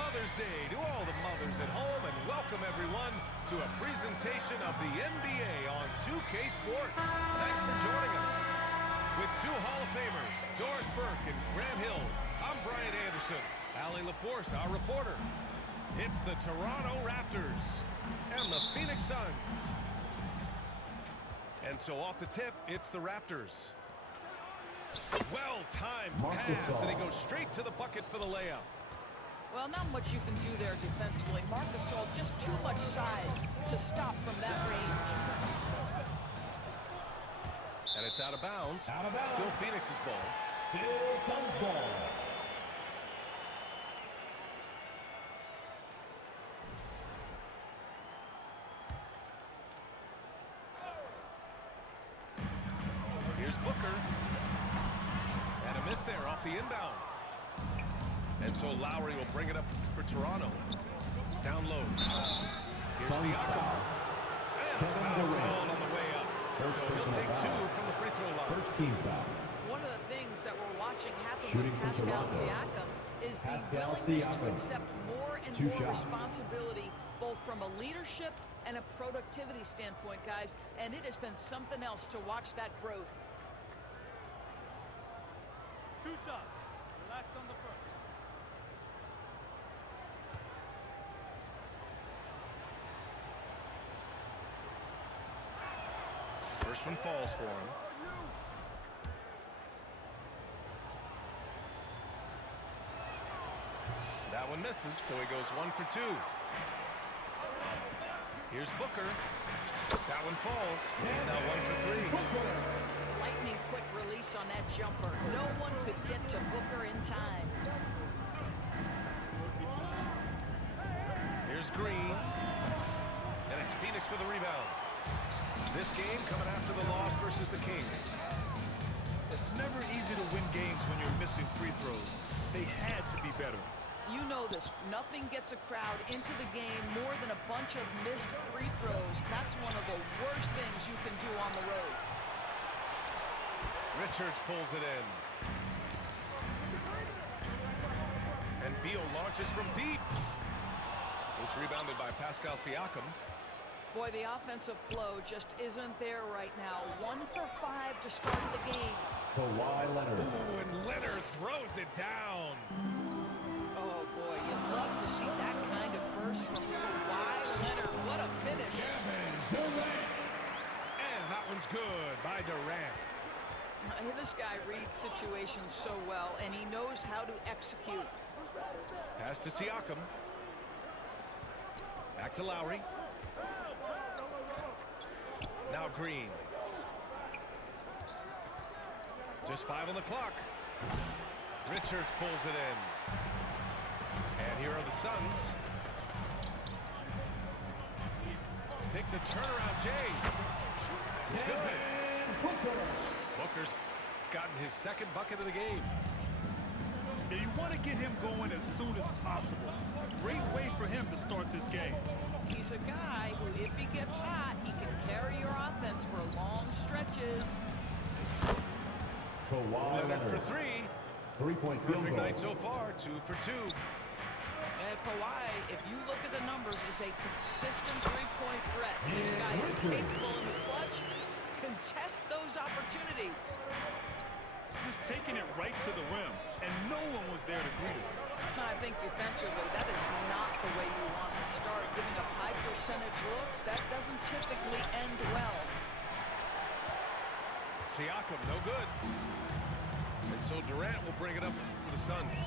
Mother's Day to all the mothers at home, and welcome everyone to a presentation of the NBA on 2K Sports. Thanks for joining us. With two Hall of Famers, Doris Burke and Grant Hill, I'm Brian Anderson. Allie LaForce, our reporter. It's the Toronto Raptors and the Phoenix Suns. And so off the tip, it's the Raptors. Well-timed pass, and he goes straight to the bucket for the layup. Well, not much you can do there defensively. Marc Gasol, just too much size to stop from that range. And it's out of bounds. Still Phoenix's ball. Still Suns ball. Here's Booker. And a miss there off the inbound. And so Lowry will bring it up for Toronto. Down low. Here's Siakam. And foul called on the way up. So he'll take two from the free throw line. First team foul. One of the things that we're watching happen Shooting with from Pascal Toronto. Siakam is the Pascal willingness to Siakam. accept more and Two more shots. responsibility, both from a leadership and a productivity standpoint, guys. And it has been something else to watch that growth. Two shots. Relax on the first. First one falls for him. That one misses, so he goes 1 for 2. Here's Booker. That one falls. He's now 1 for 3. Lightning quick release on that jumper. No one could get to Booker in time. Here's Green. And it's Phoenix with a rebound. This game coming after the loss versus the Kings. It's never easy to win games when you're missing free throws. They had to be better. You know this. Nothing gets a crowd into the game more than a bunch of missed free throws. That's one of the worst things you can do on the road. Richards pulls it in. And Beal launches from deep. It's rebounded by Pascal Siakam. Boy, the offensive flow just isn't there right now. 1 for 5 to start the game. Kawhi Leonard. Ooh, and Leonard throws it down. Oh, boy, you'd love to see that kind of burst from Kawhi Leonard. What a finish. And that one's good by Durant. This guy reads situations so well, and he knows how to execute. Pass to Siakam. Back to Lowry. Now Green. Just 5 on the clock. Richards pulls it in. And here are the Suns. Takes a turnaround, Jay. It's good. Booker's gotten his second bucket of the game. And you want to get him going as soon as possible. A great way for him to start this game. He's a guy who, if he gets hot, he can carry your offense for long stretches. Kawhi Leonard for Leonard. 3. 3-point field Perfect goal. night so far. 2 for 2. And Kawhi, if you look at the numbers, is a consistent three-point threat. This guy is capable in the clutch. Contest those opportunities. Just taking it right to the rim, and no one was there to greet him. I think defensively, that is not the way you want to start. Giving up high percentage looks, that doesn't typically end well. Siakam, no good. And so Durant will bring it up for the Suns.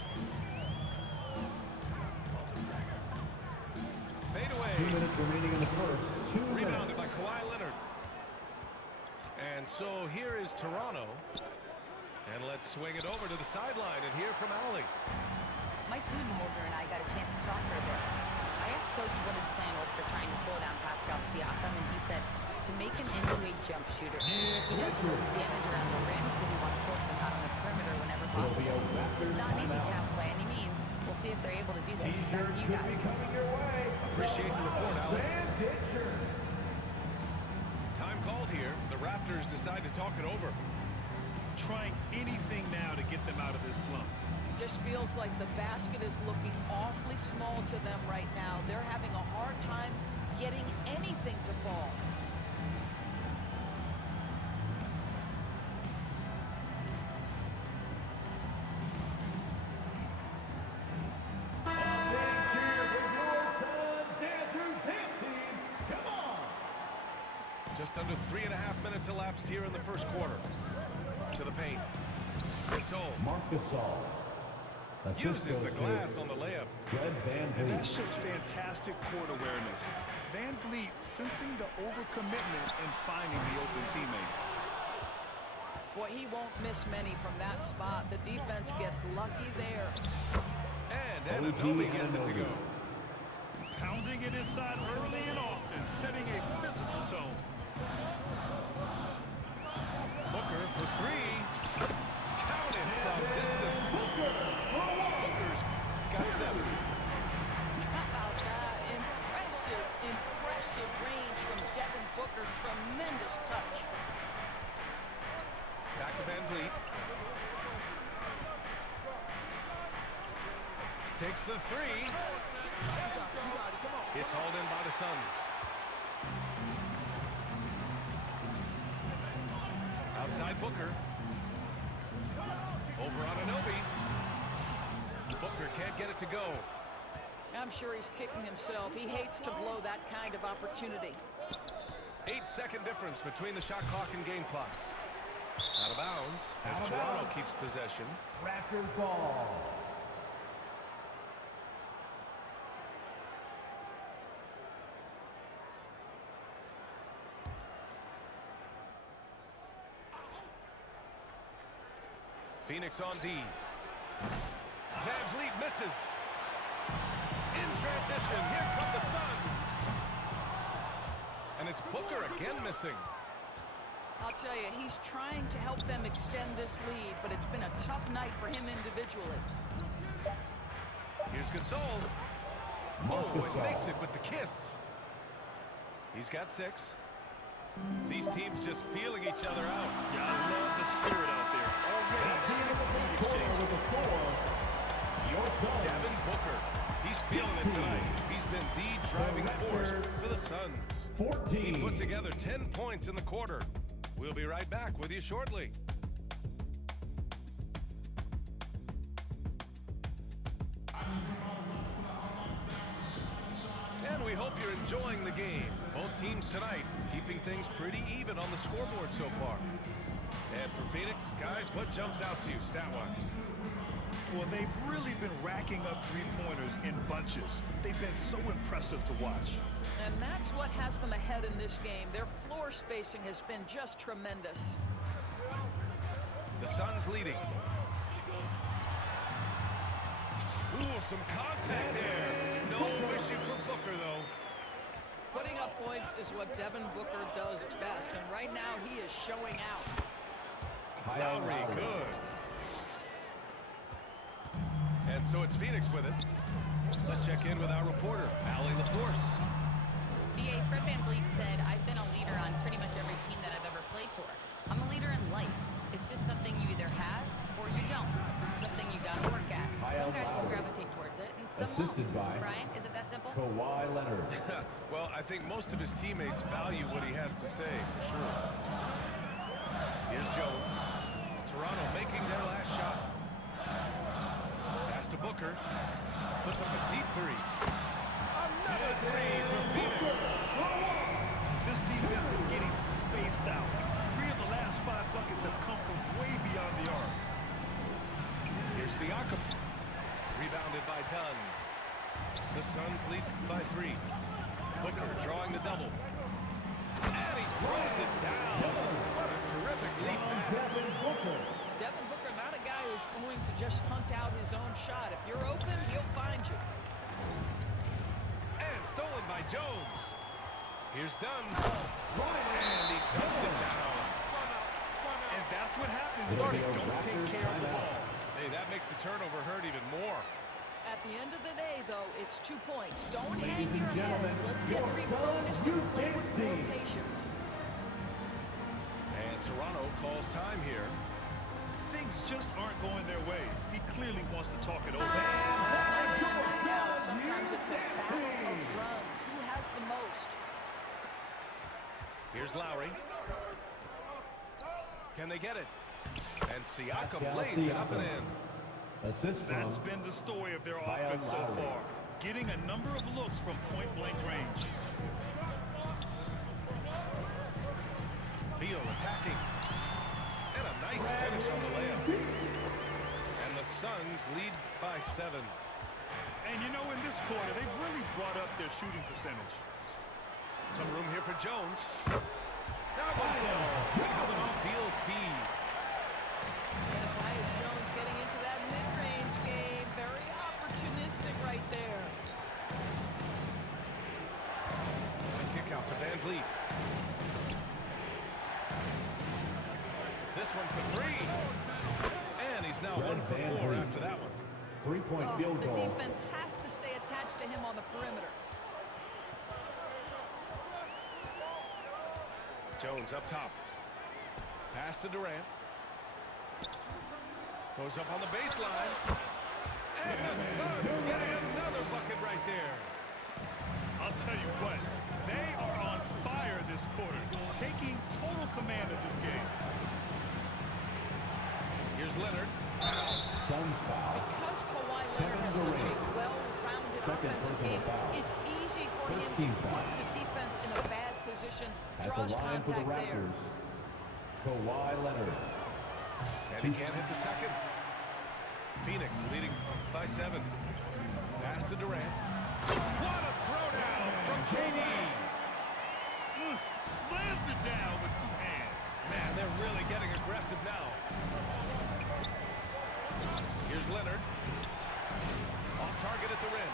Fade away. 2 minutes remaining in the first. 2 Rebounded minutes. by Kawhi Leonard. And so here is Toronto. And let's swing it over to the sideline and hear from Allie. Mike Budenholzer and I got a chance to talk for a bit. I asked Coach what his plan was for trying to slow down Pascal Siakam, and he said to make him into a jump shooter. He does the most damage around the rim, so we want to force him out on the perimeter whenever possible. It's not an easy task by any means. We'll see if they're able to do this. Back to you guys. Appreciate the report, Allie. Time called here. The Raptors decide to talk it over. Trying anything now to get them out of this slump. Just feels like the basket is looking awfully small to them right now. They're having a hard time getting anything to fall. Just under 3.5 minutes elapsed here in the first quarter. To the paint. Gasol Marc Gasol. uses the glass on the layup. Fred Van And Vliet. that's just fantastic court awareness. Van Vliet sensing the overcommitment and finding the open teammate. Boy, he won't miss many from that spot. The defense gets lucky there. And Anunoby gets it to go. Pounding it inside early and often, setting a physical tone. Booker for three. Counted from distance. Booker's got 7. How about that? Impressive range from Devin Booker. Tremendous touch. Back to Van Vliet. Takes the 3. It's hauled in by the Suns. Outside Booker. Over on Anunoby. Booker can't get it to go. I'm sure he's kicking himself. He hates to blow that kind of opportunity. 8-second difference between the shot clock and game clock. Out of bounds as Out of Toronto bounds. keeps possession. Raptors ball. Phoenix on D. Van Vliet misses. In transition, here come the Suns. And it's Booker again missing. I'll tell you, he's trying to help them extend this lead, but it's been a tough night for him individually. Here's Gasol. Marc Oh, it Gasol. makes it with the kiss. He's got 6. These teams just feeling each other out. Yeah, I love the spirit out there. Already 6 lead exchanges. With the 4. Your Suns. Devin Booker. He's feeling it tonight. He's been the driving force for the Suns. 14. He put together 10 points in the quarter. We'll be right back with you shortly. And we hope you're enjoying the game. Both teams tonight keeping things pretty even on the scoreboard so far. And for Phoenix, guys, what jumps out to you stat-wise? Well, they've really been racking up three-pointers in bunches. They've been so impressive to watch. And that's what has them ahead in this game. Their floor spacing has been just tremendous. The Suns leading. Ooh, some contact there. No issue for Booker, though. Putting up points is what Devin Booker does best, and right now he is showing out. Lowry, good. And so it's Phoenix with it. Let's check in with our reporter, Allie LaForce. BA, Fred Van Vliet said, I've been a leader on pretty much every team that I've ever played for. I'm a leader in life. It's just something you either have or you don't. It's something you gotta work at. Some guys will gravitate towards it, and some Assisted won't. by Brian, is it that simple? Kawhi Leonard. Well, I think most of his teammates value what he has to say, for sure. Here's Jones. Toronto making their last shot. Pass to Booker. Puts up a deep 3. Another 3 for Phoenix. This defense is getting spaced out. 3 of the last 5 buckets have come from way beyond the arc. Here's Siakam. Rebounded by Dunn. The Suns lead by 3. Booker drawing the double. And he throws it down. What a terrific lead pass. Devin Booker. Devin Booker, not a guy who's going to just hunt out his own shot. If you're open, he'll find you. And stolen by Jones. Here's Dunn. And he cuts it down. And that's what happens It'll when be you a don't take Raptors care of the timeout. ball. Hey, that makes the turnover hurt even more. At the end of the day, though, it's 2 points. Don't Ladies hang and your gentlemen, heads. Let's get your refocused Suns and play with more UNC. patience. And Toronto calls time here. Things things just aren't going their way. He clearly wants to talk it over. Sometimes it's a battle of runs. Who has the most? Here's Lowry. Can they get it? And Siakam Pascal lays it up and in. Assist from That's been the story of their Kyle offense so Lowry. far. Getting a number of looks from point-blank range. Beal attacking. And a nice finish on the layup. And the Suns lead by 7. And you know, in this quarter, they've really brought up their shooting percentage. Some room here for Jones. That one falls. Coming off Beal's feed. And Tyus Jones getting into that mid-range game. Very opportunistic right there. A kick out to Van Vliet. This one for 3. And he's now 1 for 4 after that one. Three-point field The goal. defense has to stay attached to him on the perimeter. Jones up top. Pass to Durant. Goes up on the baseline. And the Suns getting another bucket right there. I'll tell you what, they are on fire this quarter, taking total command of this game. Here's Leonard. Suns foul. Because Kawhi Leonard has such a well-rounded Second offensive personal game, foul. it's easy for First him to team put foul. the defense in a bad position, At the draws line for the contact there. Raptors, Kawhi Leonard. And he can't hit the second. Phoenix leading by 7. Pass to Durant. What a throwdown from KD. Slams it down with 2 hands. Man, they're really getting aggressive now. Here's Leonard. Off target at the rim.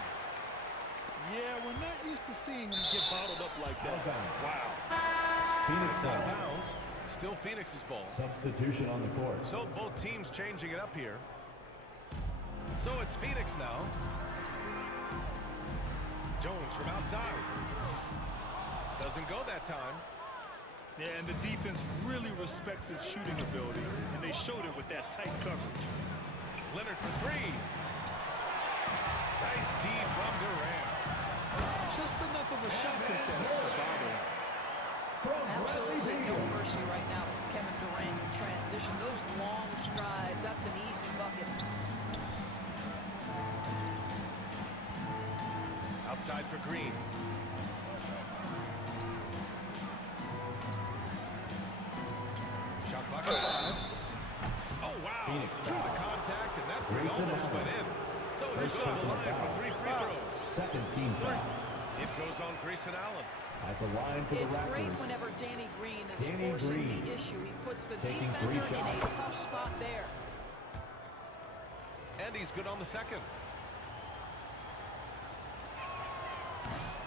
Yeah, we're not used to seeing him get bottled up like that. Outbound. Wow. Phoenix It's out of foul. bounds. Still Phoenix's ball. Substitution on the court. So both teams changing it up here. So it's Phoenix now. Jones from outside. Doesn't go that time. Yeah, and the defense really respects his shooting ability, and they showed it with that tight coverage. Leonard for 3. Nice D from Durant. Just enough of a shot contest to bother him. Absolutely no mercy right now from Kevin Durant in transition. Those long strides, that's an easy bucket. Outside for Green. Shot clock at 5. Oh, wow. Phoenix Through the foul. contact, and that three Grayson almost Allen. went in. So he'll First go to the personal line for foul. 3 free throws. Second team foul. It goes on Grayson Allen. At the line for the It's great Raptors. whenever Danny Green is Danny forcing Green the issue. He puts the taking defender 3 in a shots. tough spot there. And he's good on the second.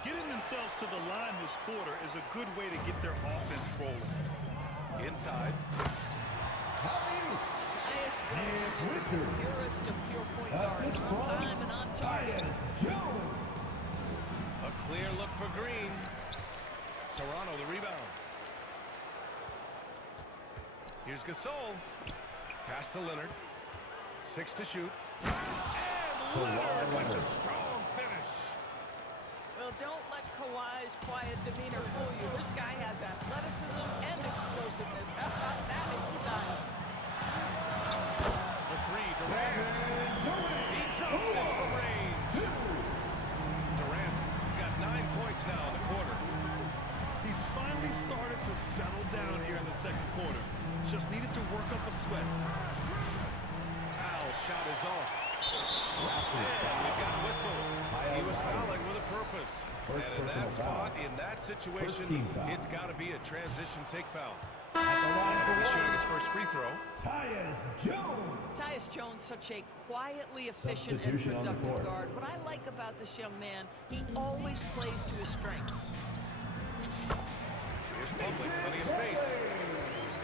Getting themselves to the line this quarter is a good way to get their offense rolling. Inside. Tyus Jones is the purest of pure point guards, Assist on from time and on target. Tyus Jones. A clear look for Green. Toronto the rebound. Here's Gasol. Pass to Leonard. 6 to shoot. And Leonard with a strong finish. Well, don't let Kawhi's quiet demeanor fool you. This guy has athleticism and explosiveness. How about that in style? For 3, Durant. He drops it from range. Durant's got 9 points now in the quarter. He's finally started to settle down here in the second quarter. Just needed to work up a sweat. Foul shot is off. And we got a whistle. He was fouling with a purpose. First And in that personal foul. spot, in that situation, team foul. it's got to be a transition take foul. At the line for He's one. shooting his first free throw. Tyus Jones. Tyus Jones, such a quietly efficient and Substitution on the productive court. guard. What I like about this young man, he always plays to his strengths. Here's Plumlee, plenty of space.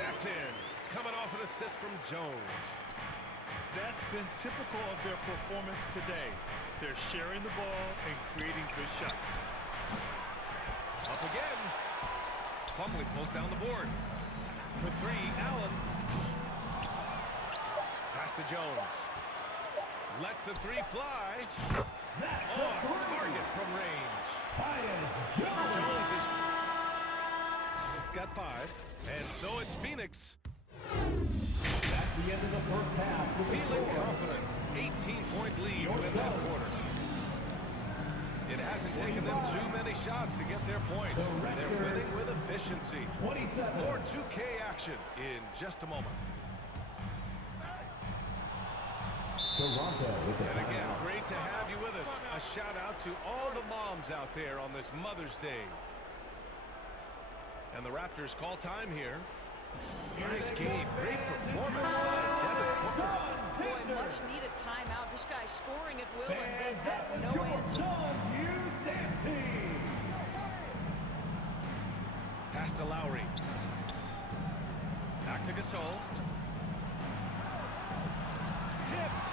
That's in. Coming off an assist from Jones. That's been typical of their performance today. They're sharing the ball and creating good shots. Up again. Plumlee pulls down the board. For 3, Allen. Pass to Jones. Lets the three fly. That's Oh, a three. target from range. Tyus Jones. Jones has got 5. And so it's Phoenix. That's the end of the first half. With the Feeling score. confident. 18-point lead to win that quarter. It hasn't taken them too many shots to get their points. They're winning with efficiency. 27. More 2K action in just a moment. Toronto with the And again, timeout. great to have you with us. A shout out to all the moms out there on this Mother's Day. And the Raptors call time here. Nice game. Great performance by Devin Booker. Boy, much needed timeout. This guy's scoring at will and then Fans, had that was no your answer. Suns Youth Dance Team. Pass to Lowry. Back to Gasol. Tipped.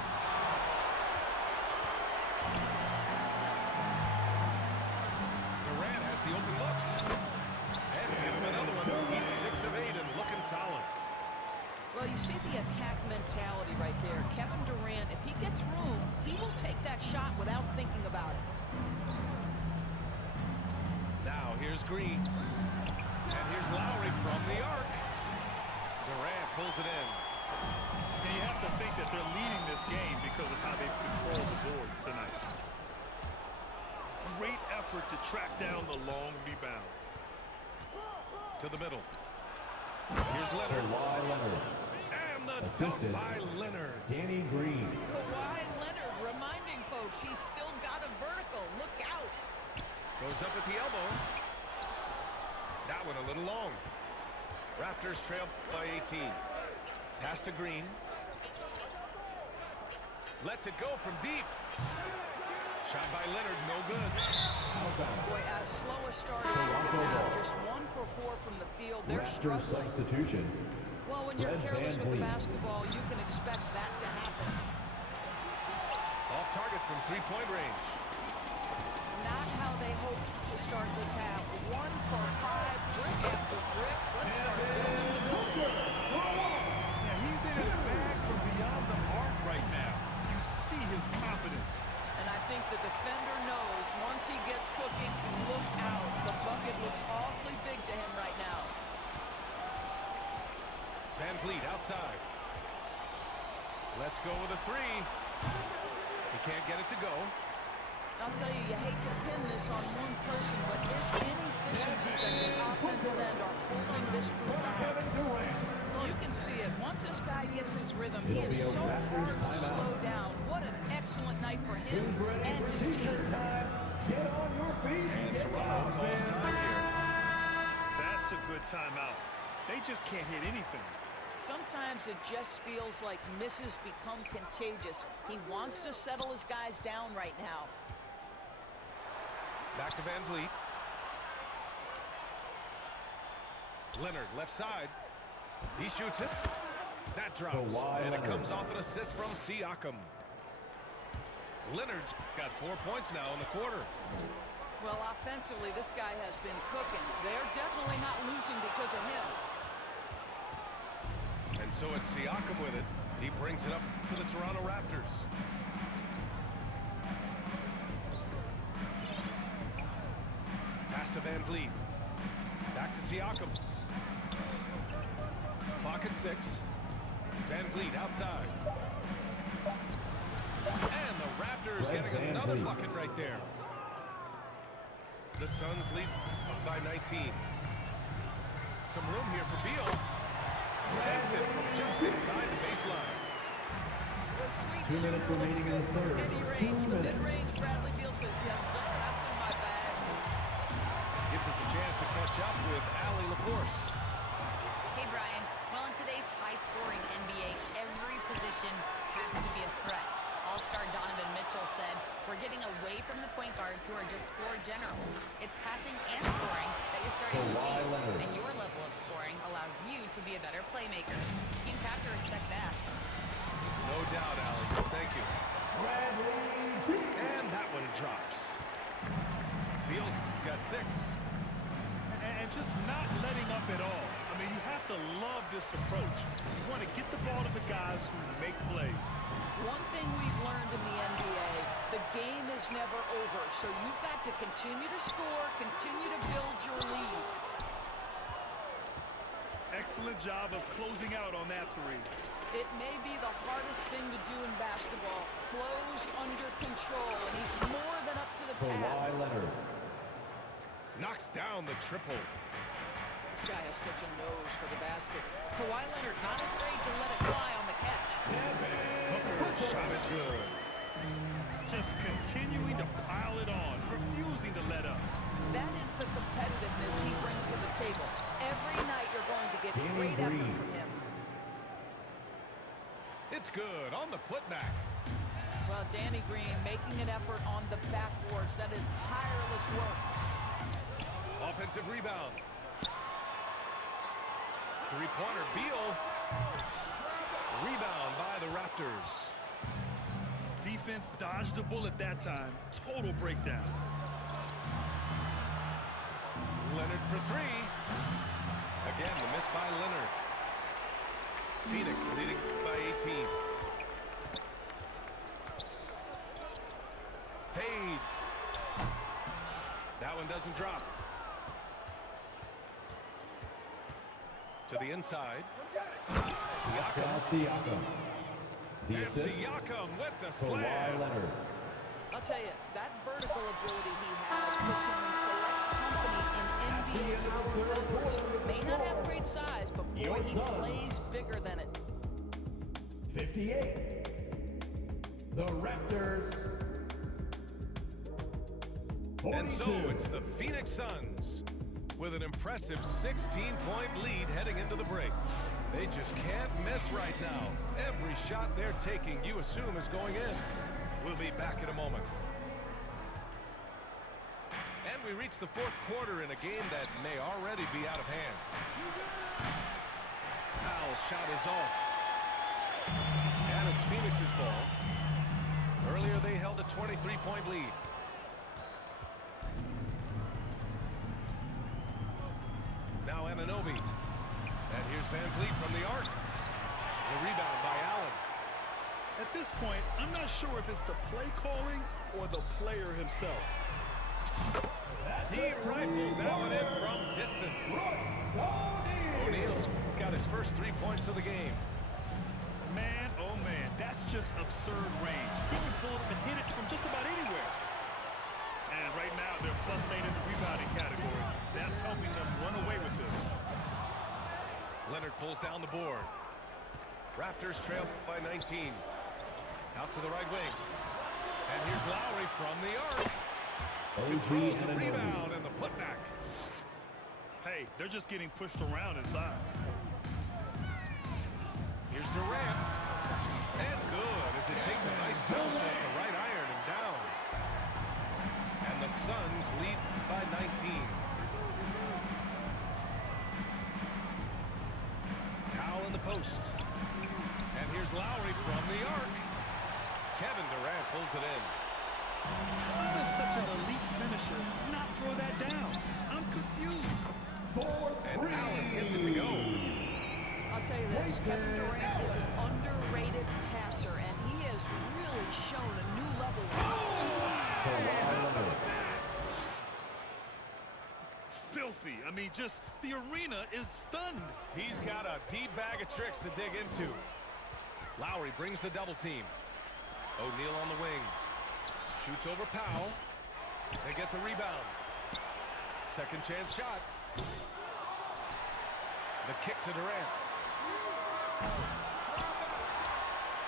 Durant has the open look. And give him another one. He's 6 of 8 and looking solid. Well, you see the attack mentality right there. Kevin Durant, if he gets room, he will take that shot without thinking about it. Now here's Green. And here's Lowry from the arc. Durant pulls it in. And you have to think that they're leading this game because of how they've controlled the boards tonight. Great effort to track down the long rebound. To the middle. Here's Leonard. Kawhi Leonard. And the Assisted. dunk by Leonard. Danny Green. Kawhi Leonard reminding folks he's still got a vertical. Look out. Goes up at the elbow. That one a little long. Raptors trail by 18. Pass to Green. Lets it go from deep. Shot by Leonard, no good. Boy, as slow a start as Toronto they could have, ball. just 1 for 4 from the field. They're Raptors struggling. substitution. Well, when you're Fred careless with the VanVleet. basketball, you can expect that to happen. Off target from three-point range. Not how they hoped to start this half. 1 for 5, brick after brick. Let's start building the building. Now he's in his bag from beyond the arc right now. You see his confidence. And I think the defender knows once he gets cooking, look out. The bucket looks awfully big to him right now. Van Vliet outside. Let's go with a 3. He can't get it to go. I'll tell you, you hate to pin this on one person, but his inefficiencies at the offensive end are holding this group back. Kevin Durant. You can see it. Once this guy gets his rhythm, he It'll be is a so Raptors hard to timeout. slow down. What an excellent night for him Who's ready and for his t-shirt team. time? Get on your feet and get Toronto loud, calls fans. time here. That's a good timeout. They just can't hit anything. Sometimes it just feels like misses become contagious. He wants to settle his guys down right now. Back to Van Vliet. Leonard, left side. He shoots it. That drops. Kawhi And it Leonard. comes off an assist from Siakam. Leonard's got 4 points now in the quarter. Well, offensively, this guy has been cooking. They're definitely not losing because of him. And so it's Siakam with it. He brings it up to the Toronto Raptors. Pass to Van Vliet. Back to Siakam. Clock at 6. Van Vliet outside. And the Raptors Fred getting another VanVleet. bucket right there. The Suns lead by 19. Some room here for Beal. Sinks it from just inside the baseline. The sweet 2 minutes shooter looks remaining in good. the third. Any 2 range, the minutes. mid-range, Bradley Beal says, yes, sir, that's in my bag. Gives us a chance to catch up with Allie LaForce. Hey, Brian. Well, in today's high-scoring NBA, every position has to be a threat. All-star Donovan Mitchell said, we're getting away from the point guards who are just floor generals. It's passing and scoring that you're starting to see. Kawhi Leonard. And your level of scoring allows you to be a better playmaker. Teams have to respect that. No doubt, Allie. Thank you. Bradley. And that one drops. Beal's got 6. And just not letting up at all. I mean, you have to love this approach. You want to get the ball to the guys who make plays. thing we've learned in the NBA, the game is never over. So you've got to continue to score, continue to build your lead. Excellent job of closing out on that three. It may be the hardest thing to do in basketball. Close under control, and he's more than up to the task. Kawhi Leonard. Knocks down the triple. This guy has such a nose for the basket. Kawhi Leonard not afraid to let it fly on the catch. Booker's shot is good. Just continuing to pile it on, refusing to let up. That is the competitiveness he brings to the table. Every night you're going to get great effort from him. It's good on the putback. Well, Danny Green making an effort on the backboards. That is tireless work. Offensive rebound. Three-pointer, Beal. Rebound by the Raptors. Defense dodged a bullet that time. Total breakdown. Leonard for three. Again, the miss by Leonard. Phoenix leading by 18. Fades. That one doesn't drop. To the inside. Pascal Siakam. The And assist, Siakam with the Kawhi slam. Leonard. I'll tell you, that vertical ability he has puts him in select company in NBA power forwards. May not have great size, but boy, he plays bigger than it. 58. The Raptors. 42. And so it's the Phoenix Suns with an impressive 16-point lead heading into the break. They just can't miss right now. Every shot they're taking, you assume, is going in. We'll be back in a moment. And we reach the fourth quarter in a game that may already be out of hand. Powell's shot is off. And it's Phoenix's ball. Earlier they held a 23-point lead. Now Anunoby. And here's Van Vliet from the arc. The rebound by Allen. At this point, I'm not sure if it's the play calling or the player himself. He rifled that one in from distance. O'Neal's got his first 3 points of the game. Man, oh man, that's just absurd range. He can pull up and hit it from just about anywhere. And right now, they're +8 in the rebounding category. That's helping them run away with this. Leonard pulls down the board. Raptors trail by 19. Out to the right wing. And here's Lowry from the arc. Controls the rebound and the putback. Hey, they're just getting pushed around inside. Here's Durant. And good as it takes a nice bounce off the right iron and down. And the Suns lead by 19. Powell in the post. And here's Lowry from the arc. Kevin Durant pulls it in. How does such an elite finisher not throw that down? I'm confused. And Allen gets it to go. I'll tell you this, Kevin Durant is an underrated passer, and he has really shown a new level. Filthy. I mean, just the arena is stunned. He's got a deep bag of tricks to dig into. Lowry brings the double team. O'Neal on the wing. Shoots over Powell. They get the rebound. Second chance shot. The kick to Durant.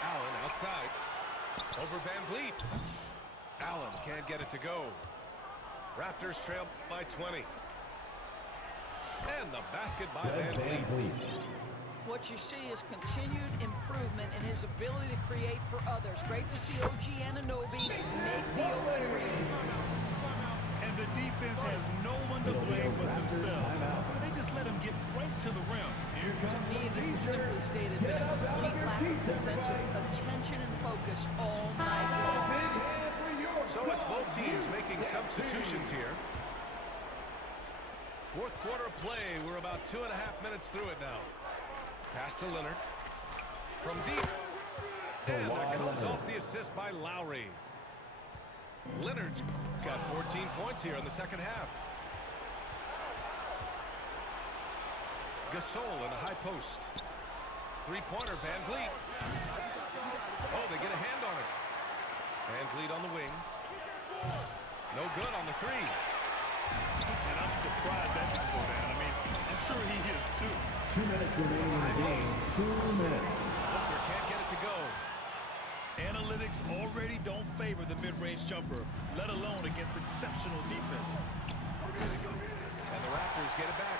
Allen outside. Over Van Vliet. Allen can't get it to go. Raptors trail by 20. And the basket by Van Vliet. What you see is continued improvement in his ability to create for others. Great to see OG Anunoby make the open read. And the defense has no one to blame but themselves. They just let him get right to the rim. To me, this is simply stated been a complete lack of defensive attention and focus all night long. So it's both teams making substitutions here. Fourth quarter play. We're about 2.5 minutes through it now. Pass to Leonard. From deep. And that Kawhi comes Leonard. off the assist by Lowry. Leonard's got 14 points here in the second half. Gasol in a high post. Three-pointer, Van Vliet. Oh, they get a hand on it. Van Vliet on the wing. No good on the three. And I'm surprised that didn't go down. I mean, I'm sure he is too. 2 minutes remaining in the game. 2 minutes. Booker can't get it to go. Analytics already don't favor the mid-range jumper, let alone against exceptional defense. And the Raptors get it back.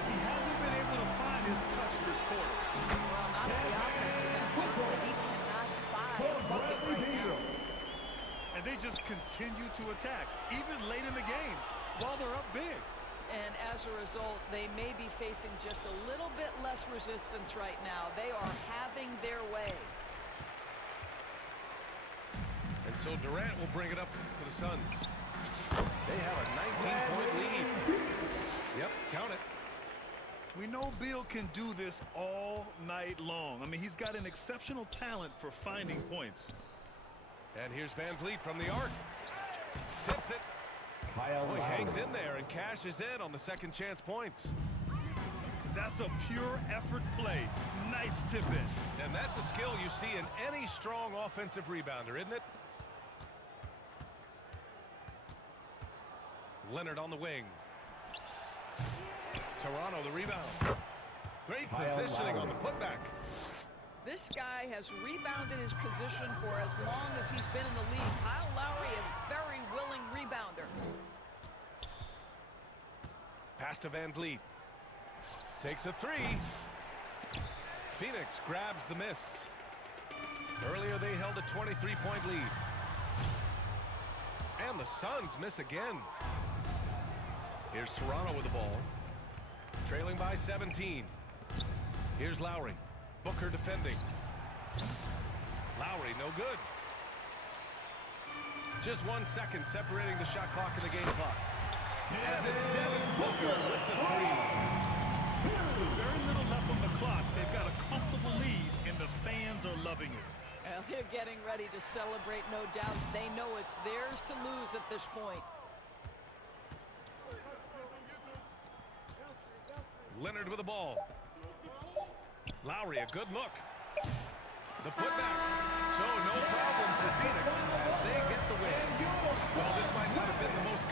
He hasn't been able to find his touch this quarter. Well, not at the offensive end, certainly. He cannot buy a bucket right now. And they just continue to attack, even late in the game, while they're up big. And as a result, they may be facing just a little bit less resistance right now. They are having their way. And so Durant will bring it up for the Suns. They have a 19-point lead. Yep, count it. We know Beal can do this all night long. I mean, he's got an exceptional talent for finding points. And here's Van Vliet from the arc. Tips it. Kyle Oh, he Lowry. hangs in there and cashes in on the second chance points. That's a pure effort play. Nice tip in. And that's a skill you see in any strong offensive rebounder, isn't it? Leonard on the wing. Toronto the rebound. Great Kyle positioning on Lowry. the putback. This guy has rebounded his position for as long as he's been in the league. Kyle Lowry, a very willing rebounder. Pass to Van Vliet. Takes a three. Phoenix grabs the miss. Earlier they held a 23-point lead. And the Suns miss again. Here's Toronto with the ball. Trailing by 17. Here's Lowry. Booker defending. Lowry, no good. Just 1 second separating the shot clock and the game clock. And it's Devin Booker with the three. With very little left on the clock, they've got a comfortable lead, and the fans are loving it. Well, they're getting ready to celebrate, no doubt. They know it's theirs to lose at this point. Leonard with the ball. Lowry, a good look. The putback. So no problem for Phoenix as they get the win. Well, this might not have been the most